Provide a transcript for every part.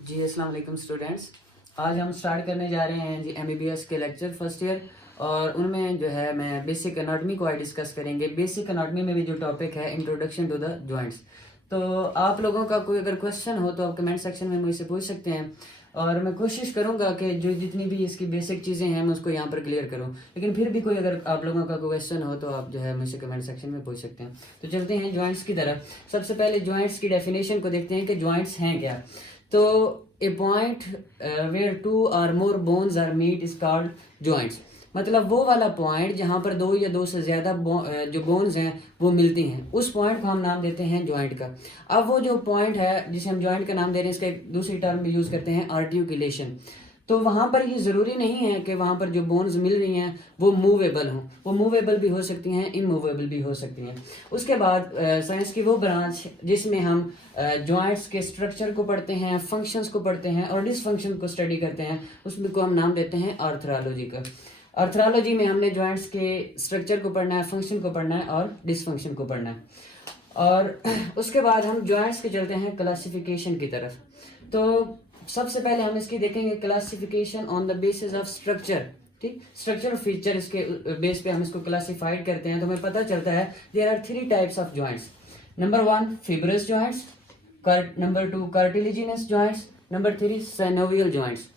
जी अस्सलाम वालेकुम स्टूडेंट्स। आज हम स्टार्ट करने जा रहे हैं जी एमबीबीएस के लेक्चर फर्स्ट ईयर, और उनमें जो है मैं बेसिक एनाटॉमी को आज डिस्कस करेंगे। बेसिक एनाटॉमी में भी जो टॉपिक है इंट्रोडक्शन टू द जॉइंट्स। तो आप लोगों का कोई अगर क्वेश्चन हो तो आप कमेंट सेक्शन में मुझसे पूछ सकते हैं, और मैं कोशिश करूंगा कि जो जितनी भी इसकी बेसिक चीज़ें हैं मैं उसको यहाँ पर क्लियर करूँ। लेकिन फिर भी कोई अगर आप लोगों का क्वेश्चन हो तो आप जो है मुझसे कमेंट सेक्शन में पूछ सकते हैं। तो चलते हैं जॉइंट्स की तरफ। सबसे पहले जॉइंट्स की डेफिनेशन को देखते हैं कि जॉइंट्स हैं क्या। तो ए point where two or more bones are meet is called joints. मतलब वो वाला पॉइंट जहाँ पर दो या दो से ज़्यादा जो बोन्स हैं वो मिलती हैं, उस पॉइंट को हम नाम देते हैं जॉइंट का। अब वो जो पॉइंट है जिसे हम जॉइंट का नाम दे रहे हैं, इसका एक दूसरी टर्म भी यूज़ करते हैं आर्टिकुलेशन। तो वहाँ पर ये ज़रूरी नहीं है कि वहाँ पर जो बोन्स मिल रही हैं वो मूवेबल हों। वो मूवेबल भी हो सकती हैं, इमूवेबल भी हो सकती हैं। उसके बाद साइंस की वो ब्रांच जिसमें हम जॉइंट्स के स्ट्रक्चर को पढ़ते हैं, फंक्शंस को पढ़ते हैं और डिसफंक्शन को स्टडी करते हैं, उसमें को हम नाम देते हैं आर्थ्रोलॉजी का। आर्थ्रोलॉजी में हमने जॉइंट्स के स्ट्रक्चर को पढ़ना है, फंक्शन को पढ़ना है और डिसफंक्शन को पढ़ना है। और उसके बाद हम जॉइंट्स के चलते हैं क्लासिफिकेशन की तरफ। तो सबसे पहले हम इसकी देखेंगे classification on the basis of structure. ठीक, स्ट्रक्चर फीचर इसके बेस पे हम इसको क्लासिफाइड करते हैं। तो हमें पता चलता है there are 3 types of joints. Number 1 fibrous joints, number 2 cartilaginous joints, number 3 synovial joints.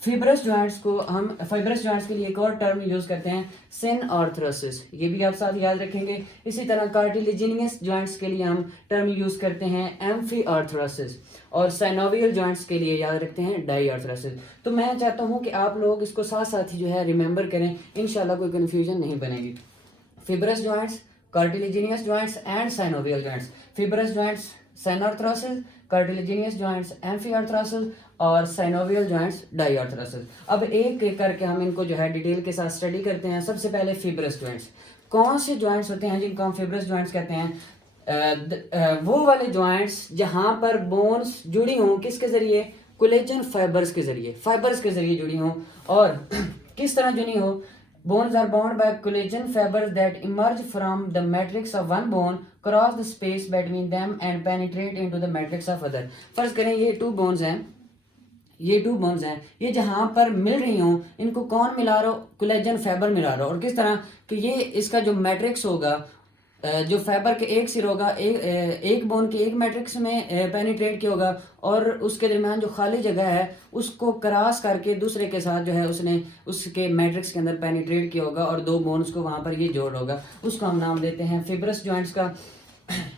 Fibrous joints के लिए एक और टर्म यूज करते हैं सिनआर्थ्रोसिस, ये भी आप साथ याद रखेंगे। इसी तरह कार्टिलेजिनियस जॉइंट्स के लिए हम टर्म यूज करते हैं एम्फीआर्थ्रोसिस, और साइनोवियल जॉइंट्स के लिए याद रखते हैं डाईआर्थ्रोसिस। तो मैं चाहता हूं कि आप लोग इसको साथ साथ ही जो है रिमेंबर करें, इंशाल्लाह कोई कंफ्यूजन नहीं बनेगी। Fibrous joints, cartilaginous joints and synovial joints. Fibrous joints synarthrosis, cartilaginous joints amphiarthrosis और साइनोवियल जॉइंट्स डाईआर्थ्रोसिस। अब एक एक करके हम इनको जो है डिटेल के साथ स्टडी करते हैं। सबसे पहले फिब्रस जॉइंट्स। कौन से जॉइंट्स होते हैं जिनको हम फिब्रस जॉइंट्स कहते हैं? वो वाले जॉइंट्स जहां पर बोन्स जुड़ी हों, किसके जरिए? कोलेजन फाइबर्स के जरिए जुड़ी हों। और किस तरह जुड़ी हो? Bones are bound by collagen fibres that emerge from the matrix of one bone, cross the space between them and penetrate into the matrix of other. फर्ज करें ये टू बोन्स हैं, ये जहां पर मिल रही हों, इनको कौन मिला रहा हो? कोलेजन फाइबर मिला रहा हो। और किस तरह कि ये इसका जो मैट्रिक्स होगा, जो फाइबर के एक सिर होगा, एक बोन के एक मैट्रिक्स में पेनिट्रेट किया होगा, और उसके दरमियान जो खाली जगह है उसको क्रॉस करके दूसरे के साथ जो है उसने उसके मैट्रिक्स के अंदर पेनिट्रेट किया होगा, और दो बोन्स को वहां पर ये जोड़ होगा, उसको हम नाम देते हैं फिब्रस जॉइंट्स का।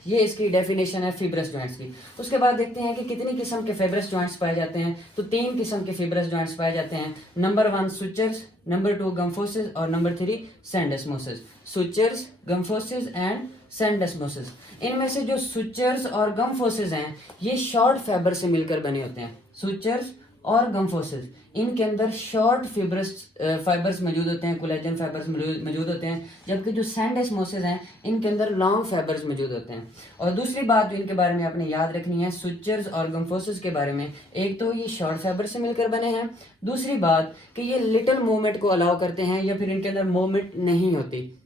ये इसकी डेफिनेशन है फिब्रस जॉइंट्स की। उसके बाद देखते हैं कि कितनी किस्म के फिब्रस जॉइंट्स पाए जाते हैं। तो 3 किस्म के फिब्रस जॉइंट्स पाए जाते हैं। नंबर 1 सुचर्स, नंबर 2 गम्फोसिस और number 3 syndesmosis. Sutures, gomphosis and syndesmosis. इनमें से जो सुचर्स और गम्फोसिस हैं ये शॉर्ट फाइबर से मिलकर बने होते हैं। सुचर्स और गम्फोसिस, इनके अंदर शॉर्ट फाइबर्स मौजूद होते हैं, कोलेजन फाइबर्स मौजूद होते हैं। जबकि जो सैंडेस्मोसिस हैं इनके अंदर लॉन्ग फाइबर्स मौजूद होते हैं। और दूसरी बात जो इनके बारे में आपने याद रखनी है सुचर्स और गम्फोसिस के बारे में, एक तो ये शॉर्ट फाइबर से मिलकर बने हैं, दूसरी बात कि ये लिटिल मूवमेंट को अलाउ करते हैं या फिर इनके अंदर मूवमेंट नहीं होती।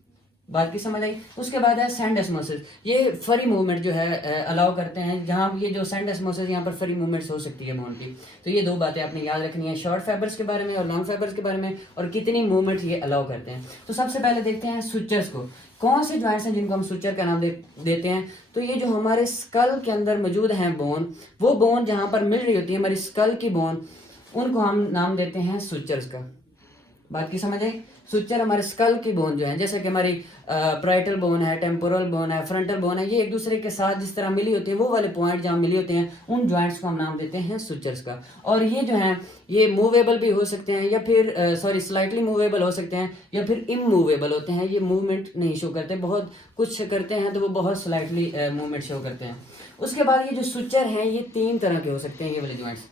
बात की समझ आई? उसके बाद है सैंडेस्मोसिस, ये फरी मूवमेंट जो है अलाउ करते हैं, जहां ये जो सैंडेस्मोसिस यहाँ पर फरी मूवमेंट्स हो सकती है बोन की। तो ये 2 बातें आपने याद रखनी है, शॉर्ट फाइबर्स के बारे में और लॉन्ग फाइबर्स के बारे में, और कितनी मूवमेंट ये अलाउ करते हैं। तो सबसे पहले देखते हैं सुचर्स को। कौन से जॉइंट्स हैं जिनको हम सुचर का नाम देते हैं? तो ये जो हमारे स्कल के अंदर मौजूद हैं बोन, वो बोन जहां पर मिल रही होती है हमारी स्कल की बोन, उनको हम नाम देते हैं सुचर्स का। बात की समझ आई? सुचर हमारे स्कल की बोन जो है, जैसे कि हमारी प्राइटल बोन है, टेम्पोरल बोन है, फ्रंटल बोन है, ये एक दूसरे के साथ जिस तरह मिली होती है, वो वाले पॉइंट जहाँ मिली होते हैं उन जॉइंट्स को हम नाम देते हैं सुचर्स का। और ये जो है ये मूवेबल भी हो सकते हैं, या फिर स्लाइटली मूवेबल हो सकते हैं, या फिर इमूवेबल होते हैं। ये मूवमेंट नहीं शो करते, बहुत कुछ करते हैं तो वो बहुत स्लाइटली मूवमेंट शो करते हैं। उसके बाद ये जो सुचर हैं ये 3 तरह के हो सकते हैं, ये वाले joints.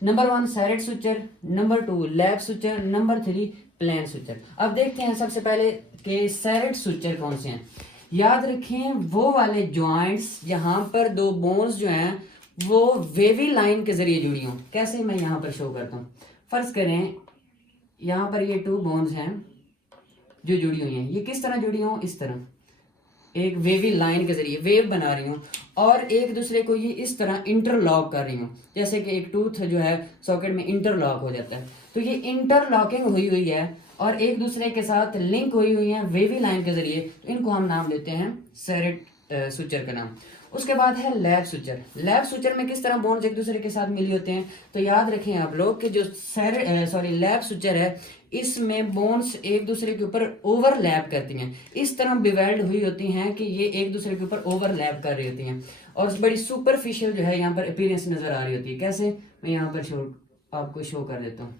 Number 1 serrate suture, number 2 lap suture, number 3 plane suture. अब देखते हैं सबसे पहले कि सैरेट सुचर कौन से हैं। याद रखें वो वाले जॉइंट्स जहां पर 2 बोन्स जो हैं वो वेवी लाइन के जरिए जुड़ी हों। कैसे? मैं यहाँ पर शो करता हूँ। फर्ज करें यहाँ पर ये 2 बोन्स हैं जो जुड़ी हुई हैं, ये किस तरह जुड़ी हों? इस तरह एक वेवी लाइन के जरिए वेव बना रही हूँ और एक दूसरे को ये इस तरह इंटरलॉक कर रही हूँ, जैसे कि एक टूथ जो है सॉकेट में इंटरलॉक हो जाता है। तो ये इंटरलॉकिंग हुई हुई है और एक दूसरे के साथ लिंक हुई हुई है वेवी लाइन के जरिए, तो इनको हम नाम देते हैं सेरेट सुचर का नाम। उसके बाद है लैब सुचर। लैब सुचर में किस तरह बोन्स एक दूसरे के साथ मिली होते हैं, तो याद रखें आप लोग कि जो लैब सुचर है इसमें बोन्स एक दूसरे के ऊपर ओवरलैप करती हैं, इस तरह बिवेल्ड हुई होती हैं कि ये एक दूसरे के ऊपर ओवरलैप कर रही होती हैं और बड़ी सुपरफिशियल जो है यहाँ पर अपीयरेंस नजर आ रही होती है। कैसे, मैं यहाँ पर आपको शो कर देता हूँ,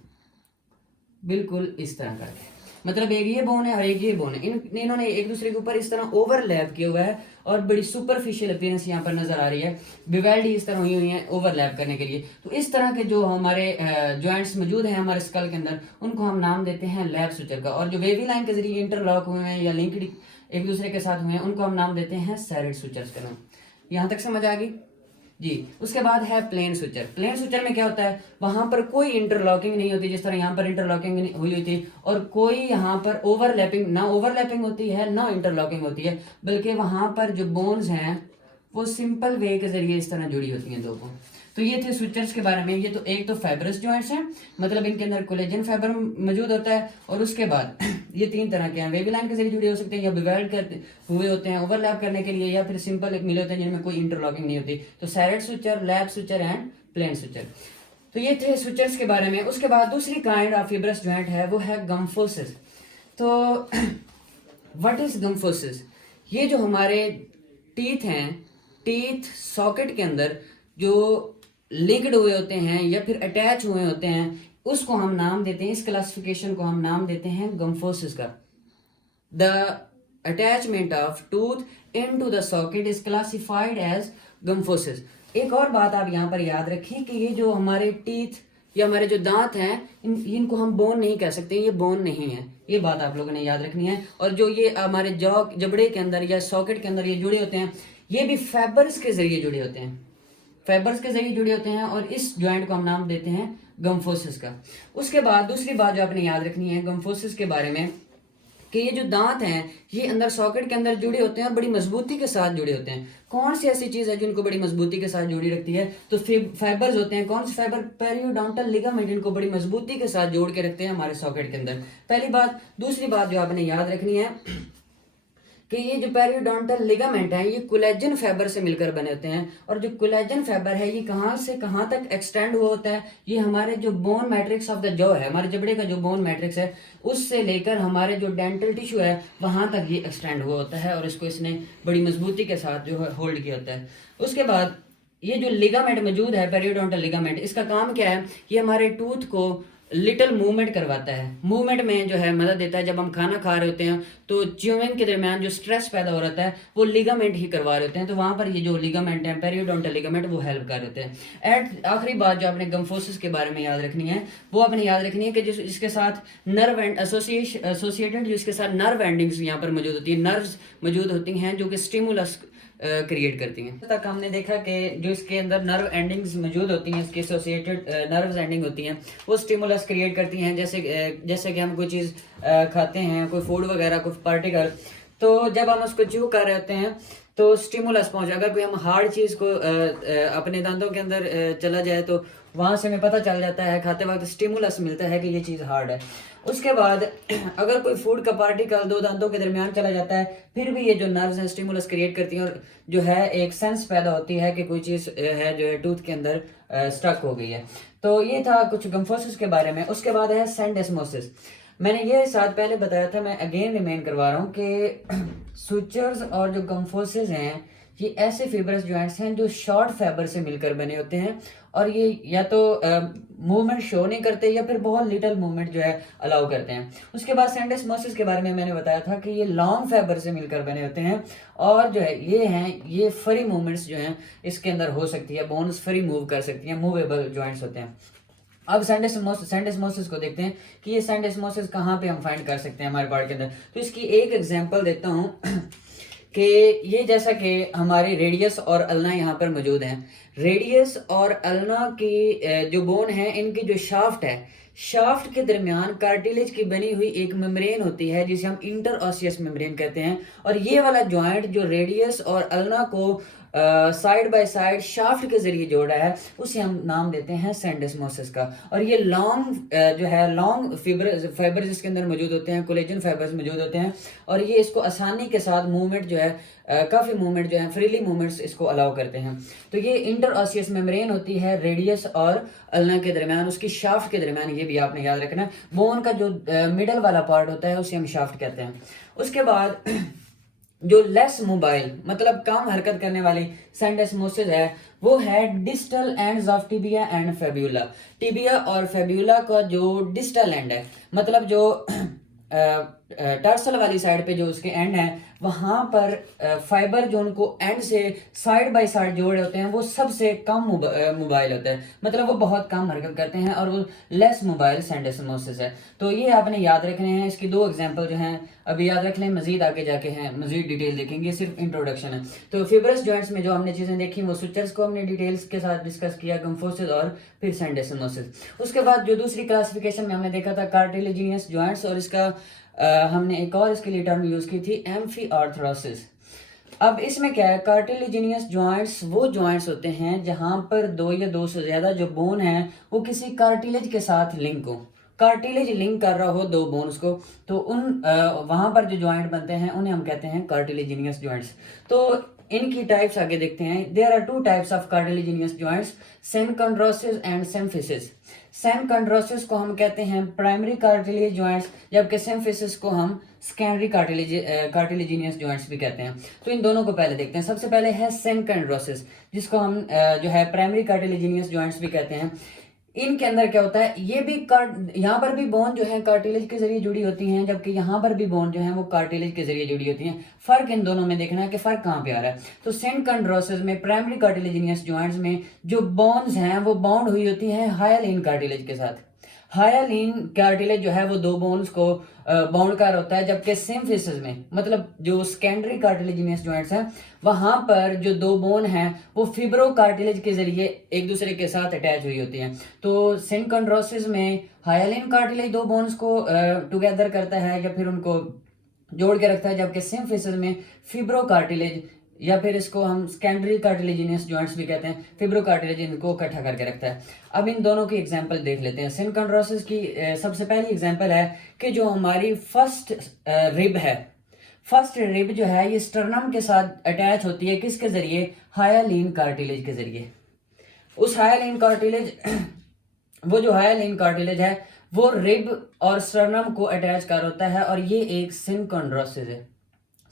बिल्कुल इस तरह करके, मतलब एक ये बोन है और एक ये बोन है, इन्होंने एक दूसरे के ऊपर इस तरह ओवरलैप किया हुआ है और बड़ी सुपरफिशियल अपीयरेंस यहाँ पर नजर आ रही है, बिवेल्डी इस तरह हुई हुई है ओवरलैप करने के लिए। तो इस तरह के जो हमारे जॉइंट्स मौजूद हैं हमारे स्कल के अंदर, उनको हम नाम देते हैं लैब सुचर का। और जो वेवी लाइन के जरिए इंटरलॉक हुए हैं या लिंक्ड एक दूसरे के साथ हुए हैं, उनको हम नाम देते हैं सेरेट सुचर्स का नाम। यहाँ तक समझ आ गई जी। उसके बाद है प्लेन सुचर। प्लेन सुचर में क्या होता है, वहां पर कोई इंटरलॉकिंग नहीं होती, जिस तरह यहाँ पर इंटरलॉकिंग हुई हुई थी, और कोई यहाँ पर ओवरलैपिंग होती है ना इंटरलॉकिंग होती है, बल्कि वहां पर जो बोन्स हैं वो सिंपल वे के जरिए इस तरह जुड़ी होती हैं दो को। तो ये थे सुचर्स के बारे में। ये तो एक तो फाइब्रस जॉइंट्स हैं, मतलब इनके अंदर कोलेजन फाइबर मौजूद होता है, और उसके बाद ये तीन तरह के हैं, वेवी लाइन के जरिए जुड़े हो सकते हैं या बिवेल्ड करते हुए होते हैं ओवरलैप करने के लिए, या फिर सिंपल मिले होते हैं जिनमें कोई इंटरलॉकिंग नहीं होती। तो serrate suture, lap suture and plane suture. तो ये थे सुचर्स के बारे में। उसके बाद दूसरी काइंड ऑफ फिब्रस जॉइंट है वो है गम्फोसिस। तो व्हाट इज गम्फोसिस? ये जो हमारे टीथ हैं, टीथ सॉकेट के अंदर जो लिंक्ड हुए होते हैं या फिर अटैच हुए होते हैं, उसको हम नाम देते हैं, इस क्लासिफिकेशन को हम नाम देते हैं गम्फोसिस का। The attachment of tooth into the socket is classified as gomphosis. एक और बात आप यहाँ पर याद रखिए कि ये जो हमारे टीथ या हमारे जो दांत हैं, इनको हम बोन नहीं कह सकते, ये बोन नहीं है, ये बात आप लोगों ने याद रखनी है। और जो ये हमारे जबड़े के अंदर या सॉकेट के अंदर ये जुड़े होते हैं, ये भी फाइबर्स के जरिए जुड़े होते हैं, फाइबर्स के जरिए जुड़े होते हैं, और इस जॉइंट को हम नाम देते हैं गम्फोसिस का। उसके बाद दूसरी बात जो आपने याद रखनी है गम्फोसिस के बारे में, कि ये जो दांत हैं ये अंदर सॉकेट के अंदर जुड़े होते हैं और बड़ी मजबूती के साथ जुड़े होते हैं। कौन सी ऐसी चीज है जिनको बड़ी मजबूती के साथ जुड़ी रखती है? तो फाइबर्स होते हैं। कौन से फाइबर? पेरियोडोंटल लिगामेंट, इनको बड़ी मजबूती के साथ जोड़ के रखते हैं हमारे सॉकेट के अंदर, पहली बात। दूसरी बात जो आपने याद रखनी है कि ये जो पेरियोडोंटल लिगामेंट है ये कोलेजन फाइबर से मिलकर बने होते हैं, और जो कोलेजन फाइबर है ये कहाँ से कहाँ तक एक्सटेंड हुआ होता है, ये हमारे जो bone matrix of the jaw है, हमारे जबड़े का जो बोन मैट्रिक्स है, उससे लेकर हमारे जो डेंटल टिश्यू है वहां तक ये एक्सटेंड हुआ होता है, और इसको इसने बड़ी मजबूती के साथ जो है होल्ड किया होता है। उसके बाद ये जो लिगामेंट मौजूद है पेरियोडोंटल लिगामेंट, इसका काम क्या है? ये हमारे टूथ को लिटिल मूवमेंट करवाता है, मूवमेंट में जो है मदद देता है। जब हम खाना खा रहे होते हैं तो च्यूइंग के दरमियान जो स्ट्रेस पैदा हो रहा है वो लिगामेंट ही करवा रहे होते हैं, तो वहां पर ये जो लिगामेंट है पेरियोडोंटल लिगामेंट वो हेल्प कर रहे होते हैं। आखिरी बात जो आपने गम्फोसिस के बारे में याद रखनी है वो आपने याद रखनी है कि जो इसके साथ नर्व एंड एसोसिएटेड जो इसके साथ नर्व एंडिंग्स यहाँ पर मौजूद होती है, नर्व्स मौजूद होती हैं जो कि स्टिमुलस क्रिएट करती हैं। तक हमने देखा कि जो इसके अंदर नर्व एंडिंग्स मौजूद होती हैं, इसके एसोसिएटेड नर्व्स एंडिंग होती हैं, वो स्टिमुलस क्रिएट करती हैं। जैसे कि हम कोई चीज़ खाते हैं, कोई फूड वगैरह, कोई पार्टिकल, तो जब हम उसको च्यू कर रहे होते हैं तो स्टिमुलस पहुंच, अगर कोई हम हार्ड चीज़ को अपने दांतों के अंदर चला जाए तो वहाँ से हमें पता चल जाता है, खाते वक्त स्टिमुलस मिलता है कि ये चीज़ हार्ड है। उसके बाद अगर कोई फूड का पार्टिकल दो दांतों के दरमियान चला जाता है, फिर भी ये जो नर्व्स हैं स्टिमुलस क्रिएट करती हैं, और जो है एक सेंस पैदा होती है कि कोई चीज़ है जो है टूथ के अंदर स्टक हो गई है। तो ये था कुछ गम्फोसिस के बारे में। उसके बाद है सेंडेस्मोसिस। मैंने ये साथ पहले बताया था, मैं अगेन रिमेन करवा रहा हूँ कि सुचर्स और जो गम्फोसिस हैं ये ऐसे फिब्रस जॉइंट्स हैं जो शॉर्ट फाइबर से मिलकर बने होते हैं, और ये या तो मूवमेंट शो नहीं करते या फिर बहुत लिटिल मूवमेंट जो है अलाउ करते हैं। उसके बाद सेंडेस्मोसिस के बारे में मैंने बताया था कि ये लॉन्ग फाइबर से मिलकर बने होते हैं, और जो है ये फ्री मूवमेंट्स जो हैं इसके अंदर हो सकती है, बोन्स फ्री मूव कर सकती हैं, मूवेबल जॉइंट्स होते हैं। अब सेंडेस्मोसिस को देखते हैं कि ये सेंडेस्मोसिस कहाँ पे हम फाइंड कर सकते हैं हमारे बॉडी के अंदर। तो इसकी एक एग्जांपल देता हूँ कि ये जैसा कि हमारे रेडियस और अल्ना यहाँ पर मौजूद हैं, रेडियस और अल्ना की जो बोन है, इनकी जो शाफ्ट है, शाफ्ट के दरमियान कार्टिलेज की बनी हुई एक मेम्ब्रेन होती है जिसे हम इंटर ऑसियस मेम्ब्रेन कहते हैं। और ये वाला जॉइंट जो रेडियस और अल्ना को साइड बाय साइड शाफ्ट के जरिए जोड़ा है, उसे हम नाम देते हैं सेंडेस्मोसिस का। और ये लॉन्ग जो है लॉन्ग फाइबर जिसके अंदर मौजूद होते हैं, कोलेजन फाइबर्स मौजूद होते हैं, और ये इसको आसानी के साथ मूवमेंट जो है काफ़ी मूवमेंट जो है फ्रीली मूवमेंट्स इसको अलाउ करते हैं। तो ये इंटर ऑसियस मेम्ब्रेन होती है रेडियस और अल्ना के दरमियान, उसकी शाफ्ट के दरमियान, ये भी आपने याद रखना है। बोन का जो मिडल वाला पार्ट होता है उसे हम शाफ्ट कहते हैं। उसके बाद जो लेस मोबाइल मतलब कम हरकत करने वाली सेंडेस्मोसिस है, वो है distal ends of tibia and fibula. Tibia और फेब्यूला का जो डिस्टल एंड है, मतलब जो टर्सल वाली साइड पे जो उसके एंड है, वहां पर फाइबर जो उनको एंड से साइड बाय साइड जोड़े होते हैं, वो सबसे कम मोबाइल होता है, मतलब वो बहुत कम हरकत करते हैं और वो लेस मोबाइल सेंडेस्मोसिस है। तो ये आपने याद रखने हैं। इसकी दो एग्जांपल जो हैं अभी याद रख लें, मजीद आगे जाके हैं, मजीद डिटेल देखेंगे, सिर्फ इंट्रोडक्शन है। तो फिब्रस जॉइंट्स में जो हमने चीज़ें देखी वो सुचर्स को हमने डिटेल्स के साथ डिस्कस किया, गम्फोसिस और फिर सेंडेस्मोसिस। उसके बाद जो दूसरी क्लासिफिकेशन में हमने देखा था कार्टिलेजिनियस जॉइंट्स, और इसका हमने एक और इसके लिए टर्म यूज़ की थी एम्फीआर्थ्रोसिस। अब इसमें क्या है, कार्टिलेजिनियस जॉइंट्स वो जॉइंट्स होते हैं जहां पर दो या दो से ज़्यादा जो बोन है वो किसी कार्टिलेज के साथ लिंक हो, कार्टिलेज लिंक कर रहा हो दो बोन्स को, तो उन वहां पर जो जॉइंट बनते हैं उन्हें हम कहते हैं कार्टिलेजिनियस जॉइंट्स। तो इनकी टाइप्स आगे देखते हैं। There are two types of cartilaginous joints, synchondrosis and symphysis. Synchondrosis को हम कहते हैं प्राइमरी कार्टिलेज जॉइंट्स, जबकि सिम्फिसिस को हम सेकेंडरी कार्टिलेजिनियस जॉइंट्स भी कहते हैं। तो इन दोनों को पहले देखते हैं। सबसे पहले है सेनकॉन्ड्रोसिस, जिसको हम जो है प्राइमरी कार्टिलेजिनियस जॉइंट्स भी कहते हैं। इनके अंदर क्या होता है, ये भी यहाँ पर भी बोन जो है कार्टिलेज के जरिए जुड़ी होती हैं, जबकि यहाँ पर भी बोन जो है वो कार्टिलेज के जरिए जुड़ी होती हैं। फर्क इन दोनों में देखना है कि फर्क कहाँ पे आ रहा है। तो सेनकॉन्ड्रोसिस में प्राइमरी कार्टिलेजिनियस जॉइंट्स में जो बोन्स हैं वो बाउंड हुई होती हैं हायालिन कार्टिलेज के साथ। हायालिन कार्टिलेज जो है वो दो बोन्स को बाउंड कर होता है, जबकि सिम्फिसिस में मतलब जो सेकेंडरी कार्टिलेजिनियस जॉइंट्स हैं, वहां पर जो दो बोन हैं वो फिब्रो कार्टिलेज के जरिए एक दूसरे के साथ अटैच हुई होती हैं। तो सेनकॉन्ड्रोसिस में हायालिन कार्टिलेज दो बोन्स को टुगेदर करता है या फिर उनको जोड़ के रखता है, जबकि सिम्फिसिस में फिब्रो कार्टिलेज या फिर इसको हम सेकेंडरी कार्टिलेजिनियस जॉइंट्स भी कहते हैं, फिब्रो कार्टिलेज इनको इकट्ठा करके रखता है। अब इन दोनों की एग्जांपल देख लेते हैं। सेनकॉन्ड्रोसिस की सबसे पहली एग्जांपल है कि जो हमारी फर्स्ट रिब है, फर्स्ट रिब जो है ये स्टर्नम के साथ अटैच होती है, किसके जरिए, हायालिन कार्टिलेज के जरिए। उस हायालिन कार्टिलेज वो जो हायालिन कार्टिलेज है वो रिब और स्टर्नम को अटैच कर होता है, और ये एक सेनकॉन्ड्रोसिस है,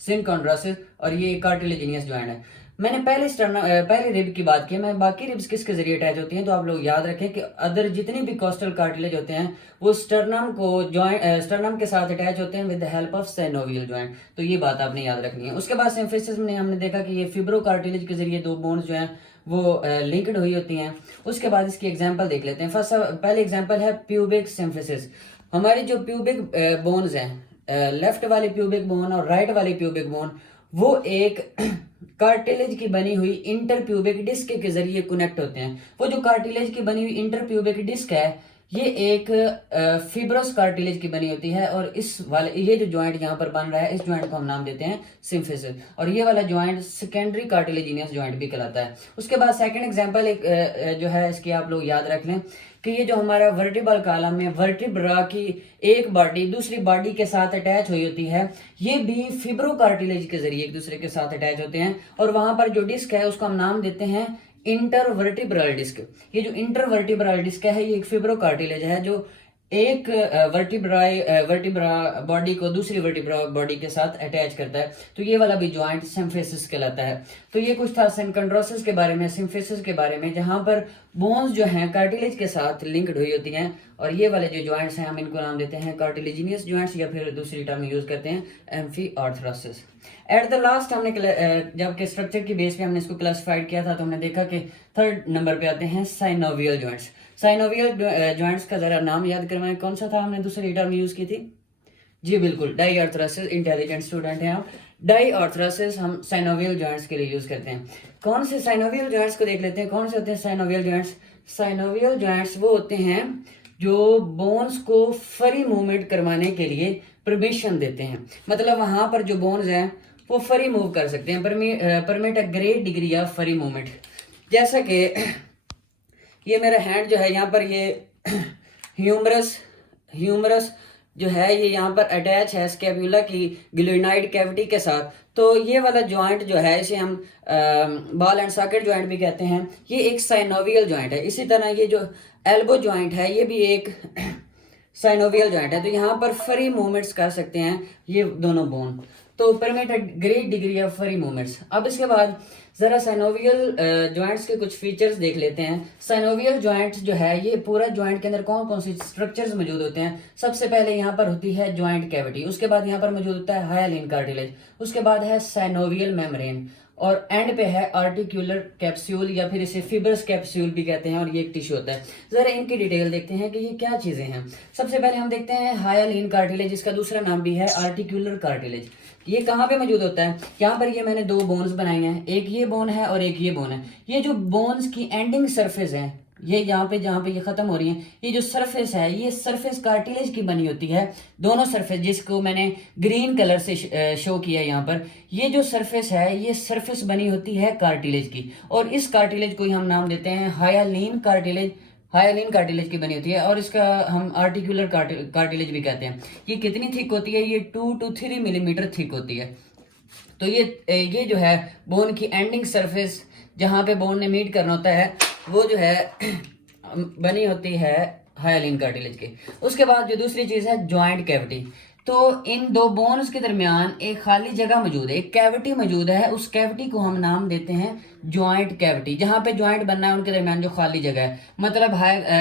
सिनकॉन्ड्रोसिस, और ये कार्टिलेजिनियस जॉइंट है। मैंने पहले रिब की बात की, मैं बाकी रिब्स किसके जरिए अटैच होती हैं, तो आप लोग याद रखें कि अदर जितनी भी कोस्टल कार्टिलेज होते हैं वो स्टर्नम के साथ अटैच होते हैं with the help of synovial joint. तो ये बात आपने याद रखनी है। उसके बाद सिम्फिसिस में हमने देखा कि ये फिब्रो कार्टिलेज के जरिए दो बोन्स जो हैं वो लिंक्ड हुई होती हैं। उसके बाद इसकी एग्जाम्पल देख लेते हैं। पहले एग्जाम्पल है प्यूबिक सिम्फिसिस। हमारी जो प्यूबिक बोन्स हैं, लेफ्ट वाली प्यूबिक बोन और राइट वाली प्यूबिक बोन, वो एक कार्टिलेज की बनी हुई इंटर प्यूबिक डिस्क के जरिए कनेक्ट होते हैं। वो जो कार्टिलेज की बनी हुई इंटर प्यूबिक डिस्क है ये एक फिब्रस कार्टिलेज की बनी होती है, और ये जो जॉइंट यहाँ पर बन रहा है इस जॉइंट को हम नाम देते हैं सिम्फिसिस, और ये वाला जॉइंट सेकेंडरी कार्टिलेजिनियस जॉइंट भी कहलाता है। उसके बाद सेकंड एग्जांपल एक जो है इसकी आप लोग याद रख लें कि ये जो हमारा वर्टिब्रल कॉलम में वर्टिब्रा की एक बॉडी दूसरी बॉडी के साथ अटैच हुई होती है, ये भी फिब्रो कार्टिलेज के जरिए एक दूसरे के साथ अटैच होते हैं, और वहां पर जो डिस्क है उसको हम नाम देते हैं इंटरवर्टिब्रल डिस्क। ये जो इंटरवर्टिब्रल डिस्क है ये एक फिब्रो कार्टिलेज है जो एक वर्टिब्रा बॉडी को दूसरी वर्टिब्रा बॉडी के साथ अटैच करता है। तो ये वाला भी जॉइंट सिम्फिसिस कहलाता है। तो ये कुछ था सेनकॉन्ड्रोसिस के बारे में, सिम्फिसिस के बारे में, जहां पर बोन्स जो हैं कार्टिलेज के साथ लिंक्ड हुई होती हैं, और ये वाले जो जॉइंट्स हैं हम इनको नाम देते हैं कार्टिलेजिनियस जॉइंट्स, या फिर दूसरी टर्म यूज करते हैं एम्फीआर्थ्रोसिस। एट द लास्ट हमने जबकि स्ट्रक्चर की बेस पे हमने इसको क्लासिफाइड किया था, तो हमने देखा कि थर्ड नंबर पे आते हैं साइनोवियल जॉइंट्स। साइनोवियल जॉइंट्स का जरा नाम याद करवाएं, कौन सा था हमने दूसरी टर्म यूज की थी? जी बिल्कुल, डाईआर्थ्रोसिस। इंटेलिजेंट स्टूडेंट हैं आप। डाईआर्थरासिस हम साइनोवियल जॉइंट्स के लिए यूज करते हैं। कौन से साइनोवियल जॉइंट्स को देख लेते हैं, कौन से होते हैं साइनोवियल जॉइंट्स। साइनोवियल जॉइंट्स वो होते हैं जो बोन्स को फ्री मूवमेंट करवाने के लिए परमिशन देते हैं, मतलब वहां पर जो बोन्स हैं वो फ्री मूव कर सकते हैं, permit a great degree of free movement. जैसा कि ये मेरा हैंड जो है यहाँ पर ये ह्यूमरस जो है ये यहाँ पर अटैच है स्कैपुला की ग्लूइनॉइड कैविटी के साथ। तो ये वाला जॉइंट जो है इसे हम बॉल एंड सॉकेट जॉइंट भी कहते हैं, ये एक साइनोवियल जॉइंट है। इसी तरह ये जो एल्बो जॉइंट है ये भी एक साइनोवियल जॉइंट है। तो यहाँ पर फ्री मूवमेंट्स कर सकते हैं ये दोनों बोन, तो permit a great degree of free movements. अब इसके बाद जरा साइनोवियल जॉइंट्स के कुछ फीचर्स देख लेते हैं। साइनोवियल जॉइंट्स जो है ये पूरा जॉइंट के अंदर कौन कौन सी स्ट्रक्चर्स मौजूद होते हैं। सबसे पहले यहाँ पर होती है जॉइंट कैविटी, उसके बाद यहाँ पर मौजूद होता है हाइलिन कार्टिलेज, उसके बाद है साइनोवियल मेम्ब्रेन, और एंड पे है आर्टिक्यूलर कैप्सूल या फिर इसे फिब्रस कैप्सूल भी कहते हैं, और ये एक टिश्यू होता है। जरा इनकी डिटेल देखते हैं कि ये क्या चीजें हैं। सबसे पहले हम देखते हैं हाइलिन कार्टिलेज, इसका दूसरा नाम भी है आर्टिक्यूलर कार्टिलेज। ये कहाँ पे मौजूद होता है, यहाँ पर ये मैंने दो बोन्स बनाए हैं, एक ये बोन है और एक ये बोन है। ये जो बोन्स की एंडिंग सरफेस है, ये यहाँ पे जहाँ पे ये खत्म हो रही है, ये जो सरफेस है ये सरफेस कार्टिलेज की बनी होती है। दोनों सरफेस जिसको मैंने ग्रीन कलर से शो किया है यहाँ पर, ये जो सरफेस है ये सरफेस बनी होती है कार्टिलेज की, और इस कार्टिलेज को ही हम नाम देते हैं हाइलिन कार्टिलेज। हाइलिन कार्टिलेज की बनी होती है, और इसका हम आर्टिकुलर कार्टिलेज भी कहते हैं। ये कितनी थिक होती है, ये 2 to 3 मिलीमीटर थिक होती है। तो ये जो है बोन की एंडिंग सरफेस जहाँ पे बोन ने मीट करना होता है वो जो है बनी होती है हाइलिन कार्टिलेज की। उसके बाद जो दूसरी चीज है जॉइंट कैविटी। तो इन दो बोन्स के दरमियान एक खाली जगह मौजूद है, एक कैविटी मौजूद है, उस कैविटी को हम नाम देते हैं जॉइंट कैविटी। जहाँ पे जॉइंट बनना है उनके दरमियान जो खाली जगह है, मतलब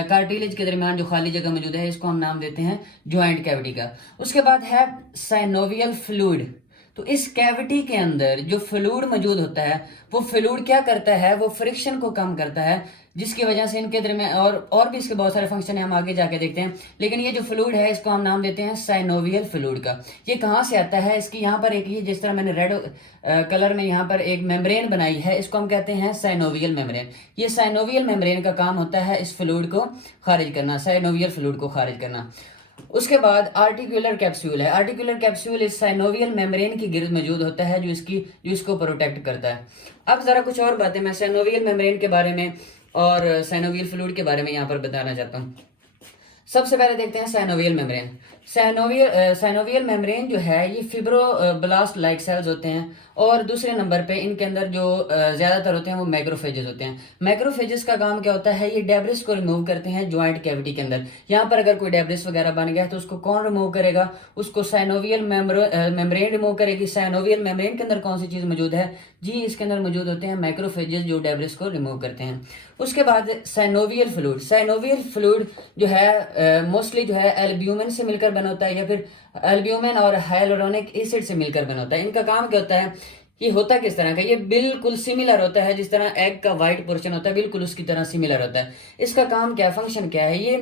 कार्टिलेज के दरमियान जो खाली जगह मौजूद है, इसको हम नाम देते हैं जॉइंट कैविटी का। उसके बाद है साइनोवियल फ्लूइड। तो इस कैविटी के अंदर जो फ्लूइड मौजूद होता है, वो फ्लूइड क्या करता है, वो फ्रिक्शन को कम करता है, जिसकी वजह से इनके दरमियान और भी इसके बहुत सारे फंक्शन है, हम आगे जाके देखते हैं। लेकिन ये जो फ्लूइड है इसको हम नाम देते हैं साइनोवियल फ्लूइड का। ये कहाँ से आता है, इसकी यहाँ पर एक, ये जिस तरह मैंने रेड कलर में यहाँ पर एक मेम्ब्रेन बनाई है, इसको हम कहते हैं साइनोवियल मेम्ब्रेन। ये साइनोवियल मेम्ब्रेन का काम होता है इस फ्लूइड को खारिज करना, साइनोवियल फ्लूइड को खारिज करना। उसके बाद आर्टिकुलर कैप्सूल है। आर्टिकुलर कैप्सूल इस साइनोवियल मेम्ब्रेन की गिर्द मौजूद होता है जो इसको प्रोटेक्ट करता है। अब जरा कुछ और बातें मैं साइनोवियल मेम्ब्रेन के बारे में और साइनोवियल फ्लूइड के बारे में यहाँ पर बताना चाहता हूँ। सबसे पहले देखते हैं साइनोवियल मेम्ब्रेन। साइनोवियल मेम्ब्रेन जो है ये फिब्रोब्लास्ट लाइक सेल्स होते हैं, और दूसरे नंबर पे इनके अंदर जो ज्यादातर होते हैं वो मैक्रोफेजेस होते हैं। मैक्रोफेजेस का काम क्या होता है, ये डेब्रिस को रिमूव करते हैं जॉइंट कैविटी के अंदर। यहाँ पर अगर कोई डेब्रिस वगैरह बन गया है तो उसको कौन रिमूव करेगा, उसको साइनोवियल मेम्ब्रेन रिमूव करेगी। साइनोवियल मेम्ब्रेन के अंदर कौन सी चीज मौजूद है जी, इसके अंदर मौजूद होते हैं मैक्रोफेजेस जो डेब्रिस को रिमूव करते हैं। उसके बाद साइनोवियल फ्लूइड। साइनोवियल फ्लूइड जो है मोस्टली जो है एल्ब्यूमिन से मिलकर बना होता है, या फिर एल्ब्यूमिन और हाइलोरोनिक एसिड से मिलकर बना होता है। इनका काम क्या होता है, ये होता किस तरह का, ये बिल्कुल सिमिलर होता है जिस तरह एग का व्हाइट पोर्शन होता है, बिल्कुल उसकी तरह सिमिलर होता है। इसका काम क्या, फंक्शन क्या है, ये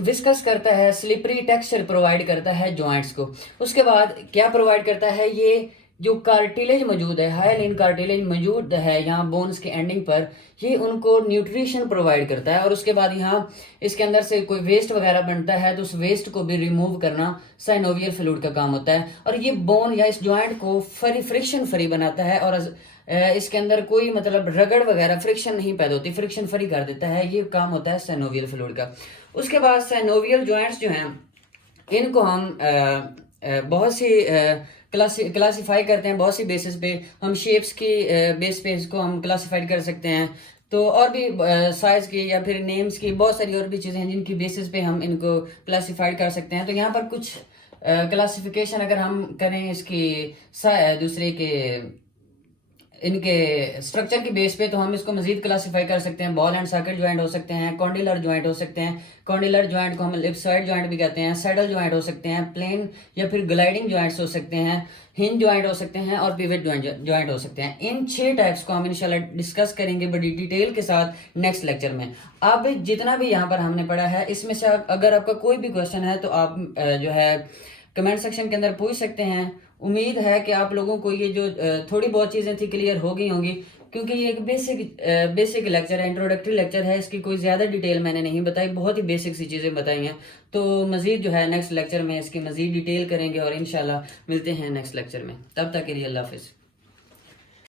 विस्कस करता है, स्लिपरी टेक्सचर प्रोवाइड करता है जॉइंट्स को। उसके बाद क्या प्रोवाइड करता है, ये जो कार्टिलेज मौजूद है, हाइलिन कार्टिलेज मौजूद है यहाँ बोन्स के एंडिंग पर, ये उनको न्यूट्रिशन प्रोवाइड करता है। और उसके बाद यहाँ इसके अंदर से कोई वेस्ट वगैरह बनता है तो उस वेस्ट को भी रिमूव करना साइनोवियल फ्लूइड का काम होता है। और ये बोन या इस जॉइंट को फ्रिक्शन फ्री बनाता है, और इसके अंदर कोई मतलब रगड़ वगैरह फ्रिक्शन नहीं पैदा होती, फ्रिक्शन फ्री कर देता है। ये काम होता है साइनोवियल फ्लूइड का। उसके बाद साइनोवियल जॉइंट्स जो हैं इनको हम बहुत सी क्लासीफाई करते हैं, बहुत सी बेसिस पे हम शेप्स की बेस पे इसको हम क्लासीफाइड कर सकते हैं। तो और भी साइज की या फिर नेम्स की बहुत सारी और भी चीज़ें हैं जिनकी बेसिस पे हम इनको क्लासीफाइड कर सकते हैं। तो यहाँ पर कुछ क्लासिफिकेशन अगर हम करें इसकी दूसरे के इनके स्ट्रक्चर की बेस पे, तो हम इसको मजीद क्लासीफाई कर सकते हैं। बॉल एंड सॉकेट ज्वाइंट हो सकते हैं, कॉन्डिलर ज्वाइंट हो सकते हैं। कॉन्डिलर ज्वाइंट को हम इलिप्सॉइड ज्वाइंट भी कहते हैं, सैडल ज्वाइंट हो सकते हैं, प्लेन या फिर ग्लाइडिंग ज्वाइंट्स हो सकते हैं, हिंज ज्वाइंट हो सकते हैं, और पिवट ज्वाइंट हो सकते हैं। इन 6 टाइप्स को हम इंशाल्लाह डिस्कस करेंगे बड़ी डिटेल के साथ नेक्स्ट लेक्चर में। अब जितना भी यहाँ पर हमने पढ़ा है इसमें से अगर आपका कोई भी क्वेश्चन है तो आप जो है कमेंट सेक्शन के अंदर पूछ सकते हैं, उम्मीद है कि आप लोगों को ये जो थोड़ी बहुत चीज़ें थी क्लियर हो गई होंगी, क्योंकि ये एक बेसिक लेक्चर है, इंट्रोडक्टरी लेक्चर है। इसकी कोई ज़्यादा डिटेल मैंने नहीं बताई, बहुत ही बेसिक सी चीज़ें बताई हैं। तो मज़ीद जो है नेक्स्ट लेक्चर में इसकी मज़ीद डिटेल करेंगे और इंशाल्लाह मिलते हैं नेक्स्ट लेक्चर में। तब तक के लिए अल्लाह हाफिज़।